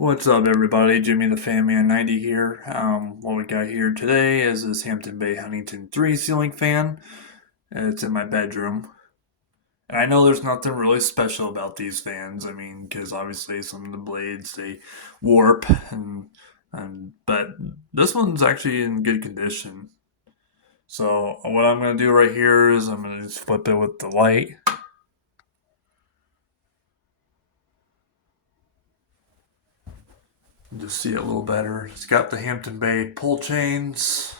What's up, everybody? Jimmy the Fan Man 90 here. What we got here today is this Hampton Bay Huntington 3 ceiling fan. It's in my bedroom. And I know there's nothing really special about these fans. I mean, because obviously some of the blades they warp, but this one's actually in good condition. So what I'm gonna do right here is I'm gonna just flip it with the light. Just see it a little better. It's got the Hampton Bay pull chains.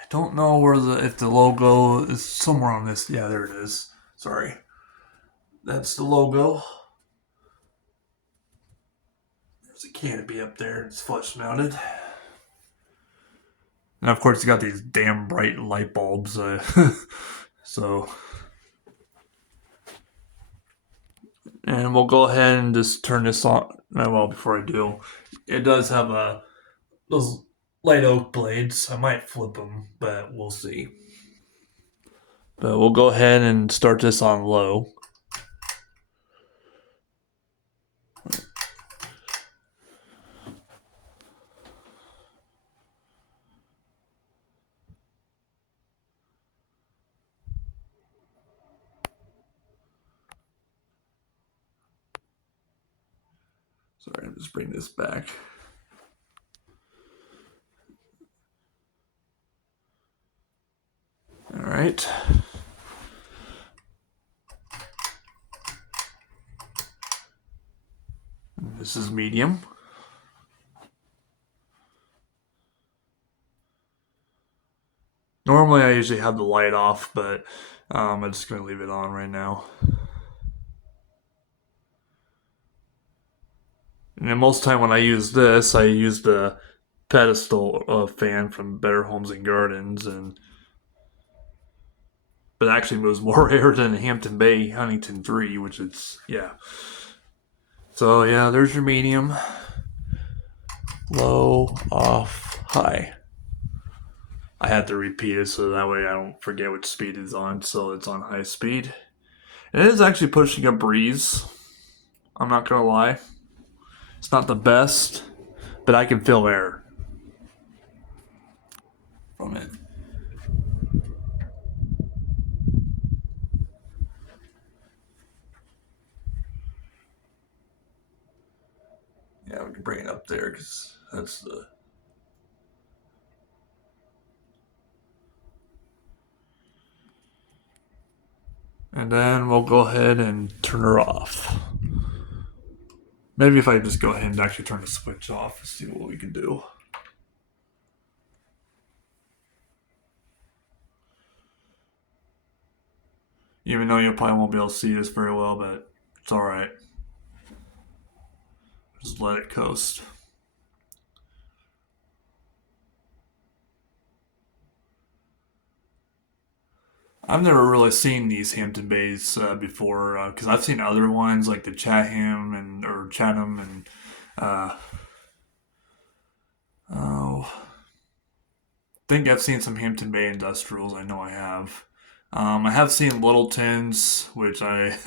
I don't know where if the logo is somewhere on this. Yeah, there it is. Sorry, that's the logo. There's a canopy up there. It's flush mounted, and of course it's got these damn bright light bulbs. So, and we'll go ahead and just turn this on. Well, before I do, it does have those light oak blades. I might flip them, but we'll see. But we'll go ahead and start this on low. Sorry, I'm just bringing this back. All right. This is medium. Normally, I usually have the light off, but I'm just going to leave it on right now. And then most time when I use this, I use the pedestal fan from Better Homes and Gardens, and but it actually moves more air than Hampton Bay Huntington 3, which is yeah. So yeah, there's your medium, low, off, high. I had to repeat it so that way I don't forget which speed it's on. So it's on high speed. And it is actually pushing a breeze. I'm not gonna lie. It's not the best, but I can feel air from it. Yeah, we can bring it up there because that's the. And then we'll go ahead and turn her off. Maybe if I just go ahead and actually turn the switch off and see what we can do. Even though you probably won't be able to see this very well, but it's alright. Just let it coast. I've never really seen these Hampton Bays before because I've seen other ones like the Chatham and or Chatham and uh, oh, I think I've seen some Hampton Bay industrials. I know I have. I have seen Littletons, which I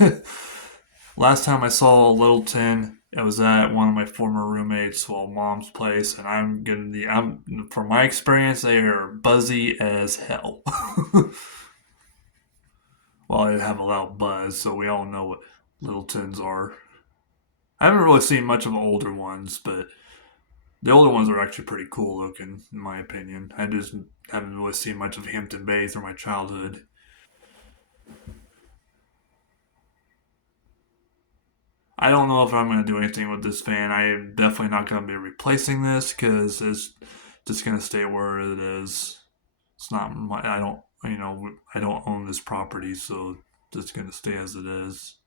last time I saw a Littleton, it was at one of my former roommates' well mom's place, and I'm from my experience they are buzzy as hell. Well, they have a loud buzz, so we all know what Littletons are. I haven't really seen much of the older ones, but the older ones are actually pretty cool looking, in my opinion. I just haven't really seen much of Hampton Bay through my childhood. I don't know if I'm going to do anything with this fan. I am definitely not going to be replacing this because it's just going to stay where it is. It's not my. I don't. I don't own this property, so it's going to stay as it is.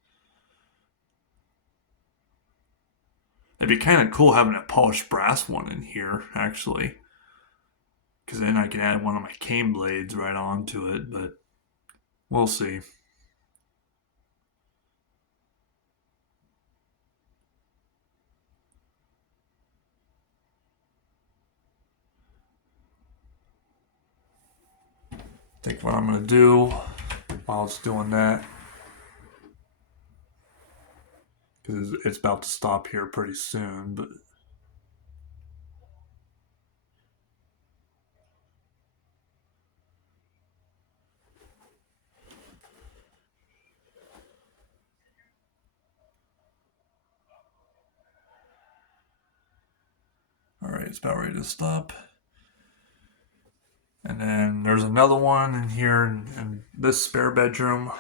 It'd be kind of cool having a polished brass one in here, actually, because then I can add one of my cane blades right onto it. But we'll see. I think what I'm going to do while it's doing that, because it's about to stop here pretty soon, but Alright, it's about ready to stop. And then there's another one in here in this spare bedroom.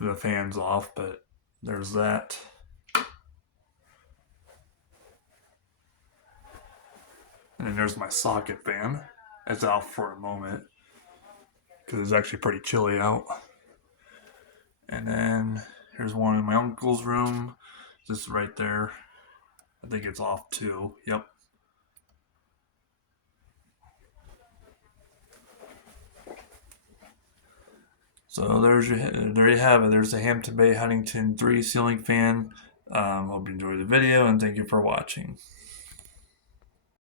The fan's off, but there's that. And then there's my socket fan. It's out for a moment because it's actually pretty chilly out. And then here's one in my uncle's room, just right there. I think it's off too. Yep. So there you have it. There's the Hampton Bay Huntington 3 ceiling fan. Hope you enjoyed the video and thank you for watching.